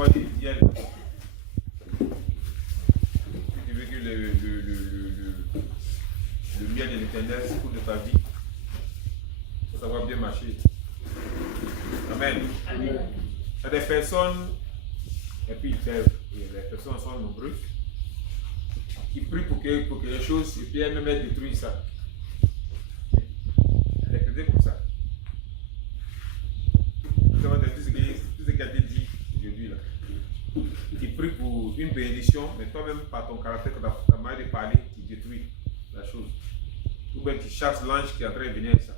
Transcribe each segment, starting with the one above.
l'histoire des miel. Si tu veux que le miel de l'Éternel coule de ta vie, il faut savoir bien marcher. Amen. Amen. Il y a des personnes, et puis les personnes sont nombreuses, qui prient pour que les choses, et puis elles-mêmes détruisent ça. Elle est chrétienne comme ça. Tout ce qui a été dit aujourd'hui là. Tu pries pour une bénédiction, mais toi-même, par ton caractère, ta manière de parler, tu détruis la chose. Ou bien tu chasses l'ange qui est en train de venir avec ça.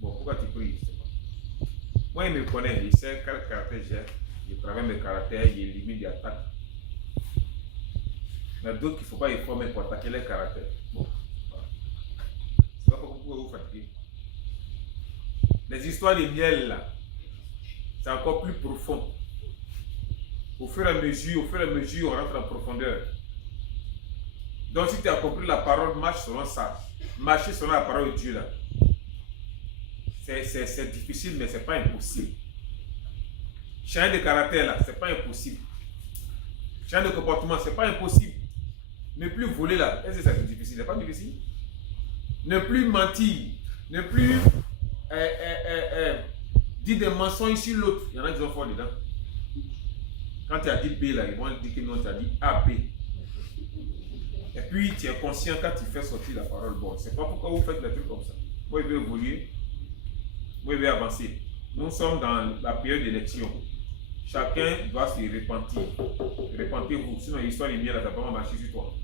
Bon, pourquoi tu pries? Je sais pas. Moi, il me connaît, il sait quel caractère j'ai. Je travaille mes caractères, il élimine des attaques. Il y a d'autres qu'il ne faut pas y former pour attaquer les caractères. Bon, voilà. C'est pas pourquoi vous fatiguez. Les histoires de miel là, c'est encore plus profond. Au fur et à mesure, on rentre en profondeur. Donc si tu as compris la parole, marche selon ça. Marcher selon la parole de Dieu là. C'est difficile, mais ce n'est pas impossible. Changer de caractère là, ce n'est pas impossible. Changer de comportement, ce n'est pas impossible. Ne plus voler là, est-ce que c'est difficile? Ce n'est pas difficile. Ne plus mentir, ne plus dire des mensonges sur l'autre. Il y en a qui ont fort dedans. Quand tu as dit B là, ils vont dire que non, tu as dit A, B. Et puis tu es conscient quand tu fais sortir la parole. Bon, c'est pas pourquoi vous faites des trucs comme ça. Vous devez évoluer, vous devez avancer. Nous sommes dans la période d'élection. Chacun doit se repentir. Repentez-vous, sinon l'histoire est bien là, ça va pas marcher sur toi.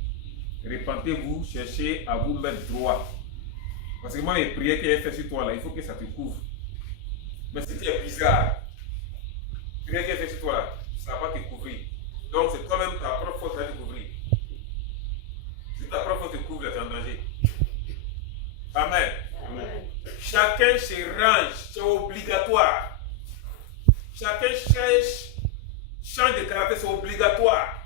Repentez-vous, cherchez à vous mettre droit. Parce que moi, les prières qu'il a fait sur toi là, il faut que ça te couvre. Mais c'était bizarre. Les prières qu'il a fait sur toi là, ça ne va pas te couvrir. Donc c'est toi-même ta propre faute qui va te couvrir. Si ta propre faute te couvre, tu es en danger. Amen. Amen. Chacun se range, c'est obligatoire. Chacun change de caractère, c'est obligatoire.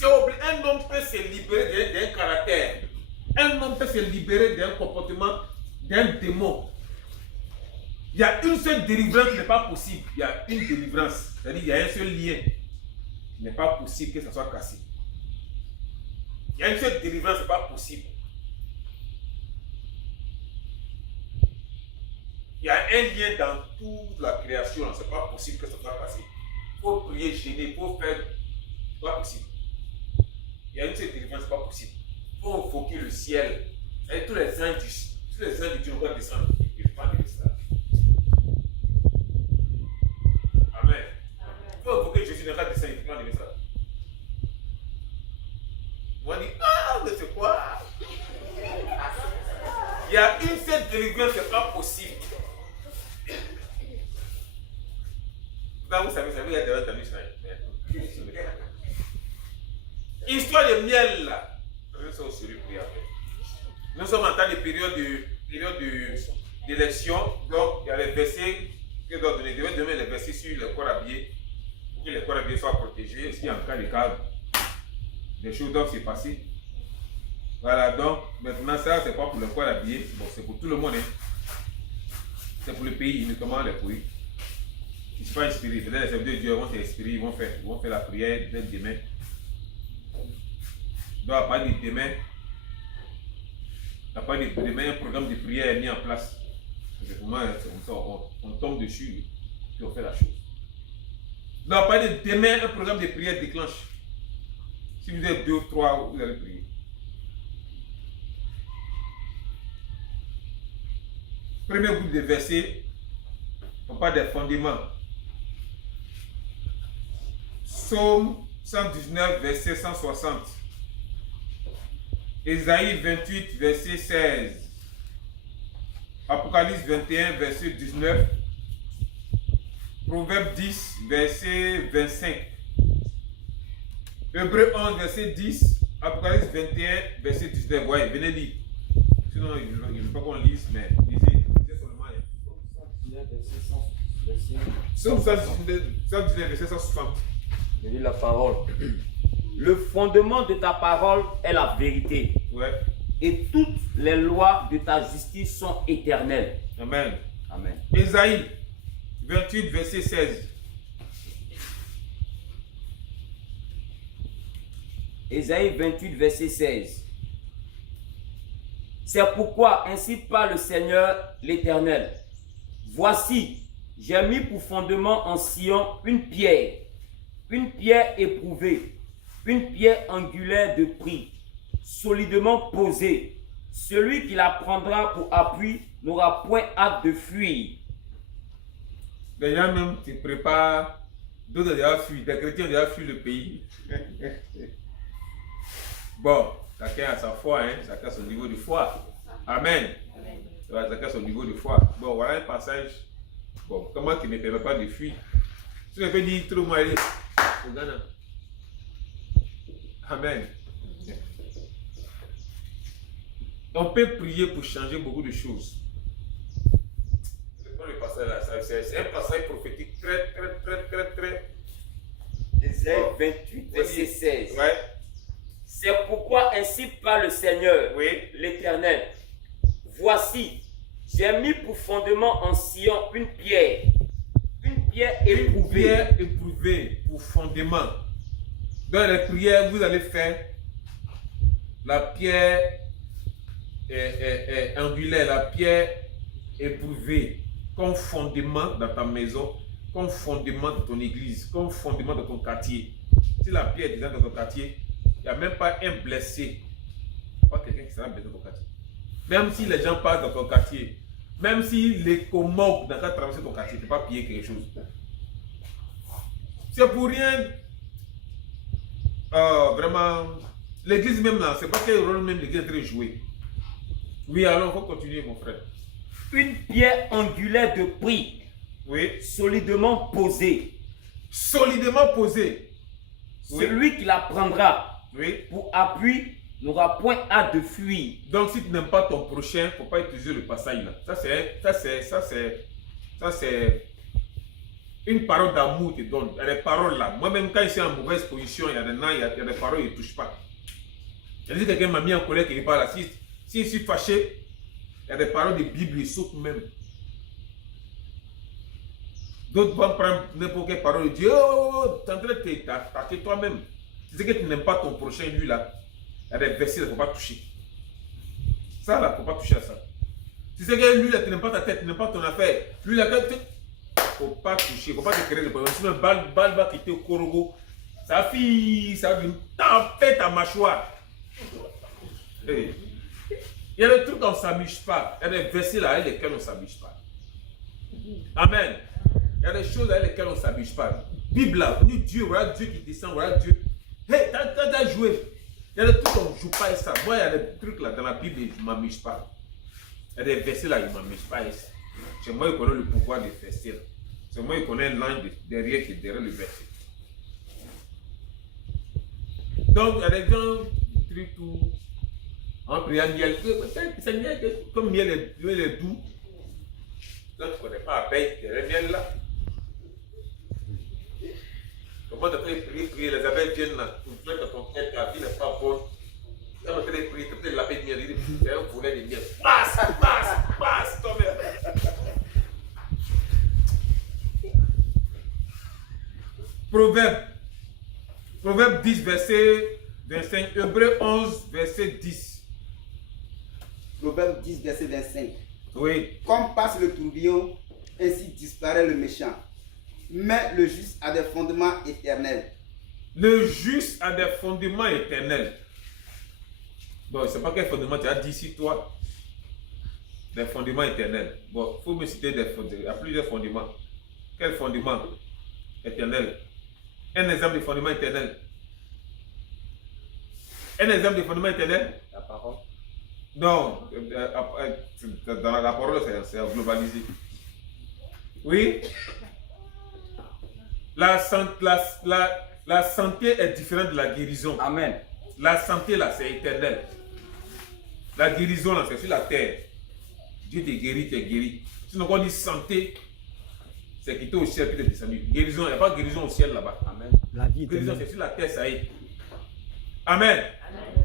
Un homme peut se libérer d'un caractère. Un homme peut se libérer d'un comportement, d'un démon. Il y a une seule délivrance qui n'est pas possible. Il y a une délivrance. C'est-à-dire qu'il y a un seul lien. Il n'est pas possible que ça soit cassé. Il y a une seule délivrance, ce n'est pas possible. Il y a un lien dans toute la création. Ce n'est pas possible que ça soit cassé. Il faut prier, gêner, il faut faire. Ce n'est pas possible. Il y a une seule délivrance, ce n'est pas possible. Il faut invoquer le ciel. Et tous les anges de Dieu vont descendre. Il ne faut pas de ça. Amen. Il faut invoquer Jésus dans le descendre. Il ne faut pas de ça. On dit, ah, mais c'est quoi? Il y a une seule délivrance, ce n'est pas possible. Là, vous savez, il y a des entendu ça. Histoire de miel là. Nous sommes en temps de période d'élection. Donc, il y a les versets que je dois donner. Je vais donner les versets sur les corps habillés pour que les corps habillés soient protégés. S'il y a en cas de cas, des choses doivent se passer. Voilà, donc maintenant, ça, c'est pas pour le corps habillé. Bon, c'est pour tout le monde. Hein. C'est pour le pays, uniquement les pays. Ils ne sont pas inspirés. Les serviteurs de Dieu vont s'inspirer, ils vont faire la prière dès demain. Donc, à partir de demain, un programme de prière est mis en place. C'est comme ça, on tombe dessus et on fait la chose. Donc, à partir de demain, un programme de prière déclenche. Si vous êtes 2 ou 3, vous allez prier. Premier groupe de versets, on parle des fondements. Psaume 119, verset 160. Ésaïe 28, verset 16. Apocalypse 21, verset 19. Proverbe 10, verset 25. Hébreux 11, verset 10. Apocalypse 21, verset 19. Ouais, venez lire. Sinon, il ne faut pas qu'on lise, mais lisez seulement. Psaume 119, verset 160. Je lis la parole. Le fondement de ta parole est la vérité. Ouais. Et toutes les lois de ta justice sont éternelles. Amen. Amen. Ésaïe 28, verset 16. Ésaïe 28, verset 16. C'est pourquoi ainsi parle le Seigneur l'Éternel. Voici, j'ai mis pour fondement en Sion une pierre éprouvée, une pierre angulaire de prix, solidement posée. Celui qui la prendra pour appui n'aura point hâte de fuir. Les gens même se préparent, d'autres ont déjà fui, des chrétiens ont déjà fui le pays. Bon, chacun a sa foi, hein? Chacun a son niveau de foi. Amen. Chacun a son niveau de foi. Bon, voilà un passage. Bon, comment qui ne permet pas de fuir? Tu ne peux dire trop moi aller au Ghana. Amen. On peut prier pour changer beaucoup de choses. Le passage là, c'est un passage prophétique très. Ésaïe 28, verset 16. Ouais. C'est pourquoi ainsi parle le Seigneur, Oui. l'Éternel. Voici, j'ai mis pour fondement en Sion une pierre éprouvée. Une pierre éprouvée pour fondement. Dans les prières, vous allez faire la pierre angulaire, la pierre éprouvée, comme fondement dans ta maison, comme fondement de ton église, comme fondement de ton quartier. Si la pierre est déjà dans ton quartier, il n'y a même pas un blessé, pas quelqu'un qui sera blessé dans ton quartier. Même si les gens passent dans ton quartier, même si les comoques dans traverser ton quartier, tu ne peux pas piller quelque chose. C'est pour rien. Vraiment, l'église même là, c'est pas quel rôle même l'église est très joué. Oui, alors il faut continuer, mon frère. Une pierre angulaire de prix, Oui. solidement posée. Solidement posée. Oui. Celui qui la prendra Oui. pour appui n'aura point hâte de fuir. Donc, si tu n'aimes pas ton prochain, il ne faut pas utiliser le passage là. Ça, c'est une parole d'amour qui te donne. Il y a des paroles là. Moi-même, quand je suis en mauvaise position, il y a des paroles qui ne touchent pas. Je dis que quelqu'un m'a mis en colère qui n'est pas là. Si je suis fâché, il y a des paroles de Bible, ils sautent même. D'autres vont prendre n'importe quelle parole et dire oh, tu es en train de t'attaquer toi-même. Tu sais que tu n'aimes pas ton prochain, lui là. Il y a des versets, il ne faut pas toucher. Ça là, il ne faut pas toucher à ça. Tu sais que lui là, tu n'aimes pas ta tête, tu n'aimes pas ton affaire. Lui là, il ne faut pas toucher, il ne faut pas te créer de problème. Sinon, balle va quitter au Korogo. Ça va venir taper ta mâchoire. Hey. Il y a des trucs qu'on ne s'amuse pas. Il y a des versets là avec lesquels on ne s'amuse pas. Amen. Il y a des choses avec lesquelles on ne s'amuse pas. Bible là, Dieu, voilà Dieu qui descend, voilà Dieu. Hey, t'as joué. Il y a des trucs qu'on ne joue pas avec ça. Moi, il y a des trucs là dans la Bible, je ne m'amuse pas. Il y a des versets là, je ne m'amuse pas. C'est moi qui connais le pouvoir des versets là. C'est moi qui connais l'ange derrière qui est derrière le verset. Donc, il y a des gens qui trucs tout. En priant miel, comme miel est doux. Là, tu ne connais pas la paix, il y a le miel là. Comment tu peux prier, les abeilles viennent là, tu fais dans ton cœur, ta vie n'est pas bonne. Quand tu peux prier, tu peux laver de miel, c'est un volet de miel. Passe, toi-même. Proverbe 10, verset 25, Hébreux 11, verset 10. Proverbe 10, verset 25. Oui. Comme passe le tourbillon, ainsi disparaît le méchant. Mais le juste a des fondements éternels. Le juste a des fondements éternels. Bon, je ne sais pas quel fondement tu as dit ici, toi. Des fondements éternels. Bon, il faut me citer des fondements. Il y a plusieurs fondements. Quel fondement éternel? Un exemple de fondement éternel. Un exemple de fondement éternel? La parole. Non, dans la parole, c'est globalisé. Oui. La santé est différente de la guérison. Amen. La santé, là, c'est éternel. La guérison, là, c'est sur la terre. Dieu te guérit, tu es guéri. Sinon, quand on dit santé, c'est quitter au ciel puis tu es descendu. Guérison, il n'y a pas de guérison au ciel là-bas. Amen. La vie Guérison, éternelle. c'est sur la terre, ça y est. Amen.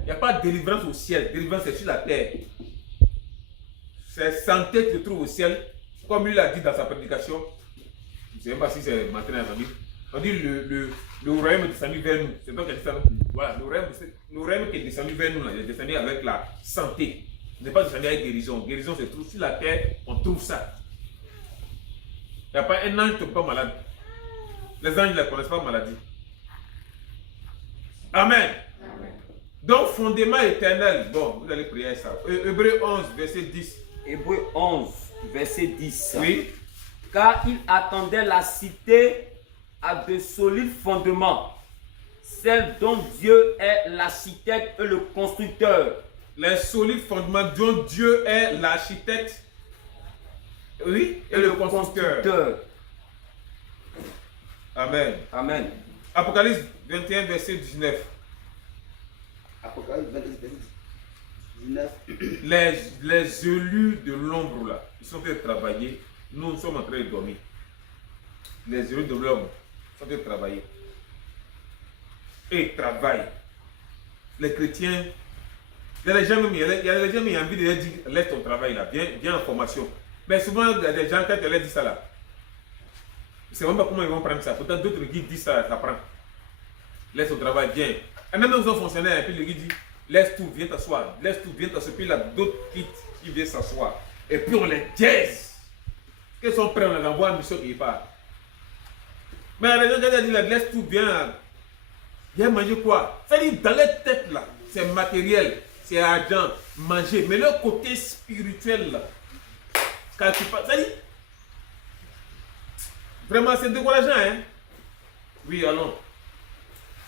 Il n'y a pas de délivrance au ciel. Délivrance, c'est sur la terre. C'est santé qui se trouve au ciel. Comme lui l'a dit dans sa prédication. Je ne sais même pas si c'est matin à la famille. On dit le royaume est descendu vers nous. C'est toi qui as dit ça. Voilà, le royaume qui est descendu vers nous, là, il est descendu avec la santé. Il n'est pas descendu avec guérison. Guérison, c'est tout. Sur la terre, on trouve ça. Il n'y a pas un ange qui ne tombe pas malade. Les anges ne connaissent pas maladie. Amen. Donc, fondement éternel. Bon, vous allez prier ça. Hébreux 11, verset 10. Hébreux 11, verset 10. Oui. Car il attendait la cité à de solides fondements, celle dont Dieu est l'architecte et le constructeur. Les solides fondements dont Dieu est l'architecte, oui, et le constructeur. Amen. Amen. Apocalypse 21, verset 19. Apocalypse 21, verset 19. Les élus de l'ombre, là, ils sont en train de travailler. Nous sommes en train de dormir. Les élus de l'ombre sont en train de travailler. Et ils travaillent. Les chrétiens, il y a des gens qui ont envie de leur dire, laisse ton travail là, viens en formation. Mais souvent, il y a des gens, quand ils leur disent ça là, ils ne savent même pas comment ils vont prendre ça. Pourtant, d'autres qui disent ça, ça prend. Laisse ton travail, viens. Et même nos fonctionnaires, et puis le guide dit, laisse tout, viens t'asseoir. Laisse tout, viens t'asseoir. Puis là, d'autres qui viennent s'asseoir. Et puis on les dièse. Qu'ils sont prêts, on les envoie en mission qui part. Mais les gens qui disent, laisse tout, viens manger quoi? C'est-à-dire, dans les têtes là, c'est matériel, c'est argent, manger. Mais le côté spirituel là, c'est-à-dire, vraiment, c'est décourageant, hein? Oui, allons.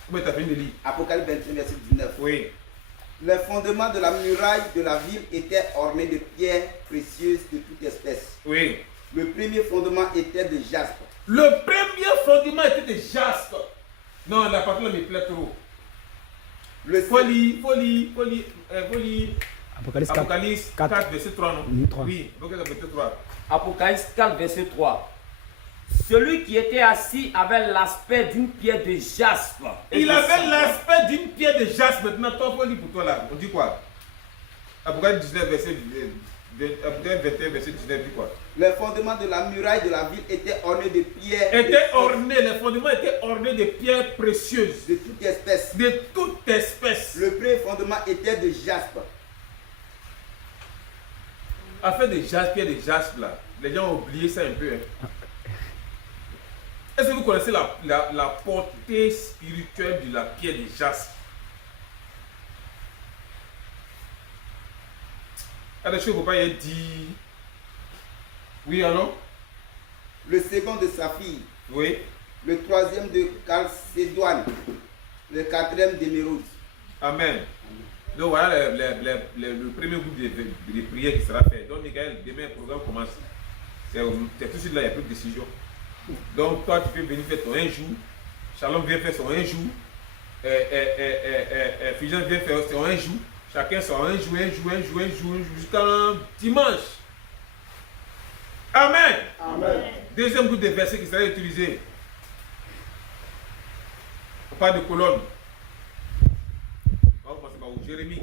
Comment tu as fini de lire? Apocalypse 21, verset 19. Oui. Les fondements de la muraille de la ville étaient ornés de pierres précieuses de toute espèce. Oui. Le premier fondement était de jaspe. Le premier fondement était de jaspe. Non, la partie là me plaît trop. Folie. Apocalypse 4, verset 3, non? Oui, Apocalypse verset 3. Apocalypse 4, verset 3. Celui qui était assis avait l'aspect d'une pierre de jaspe. Il avait l'aspect d'une pierre de jaspe. Maintenant, toi, folie pour toi là. On dit quoi? Apocalypse 19, verset 21, verset 19, dit quoi? Les fondements de la muraille de la ville étaient ornés de pierres. Les fondements étaient ornés de pierres précieuses. De toute espèce. De toute espèce. Le premier fondement était de jaspe. Afin de jaspe, pierre de jaspe là, les gens ont oublié ça un peu. Hein. Est-ce que vous connaissez la portée spirituelle de la pierre de jaspe? Il y a des choses qu'il ne faut pas y dire. Oui, alors? Le second de saphir. Oui. Le troisième de calcédoine. Le quatrième d'émeraude. Amen. Donc voilà le premier groupe de prières qui sera fait. Donc Michael, demain le programme commence. C'est tout de suite là, il n'y a plus de décision. Donc toi tu peux venir faire ton un jour. Shalom vient faire son un jour. Fusion vient faire son un jour. Chacun son un jour jusqu'à dimanche. Amen. Amen. Deuxième groupe de versets qui sera utilisé. On parle de colonne. On va commencer par Jérémie.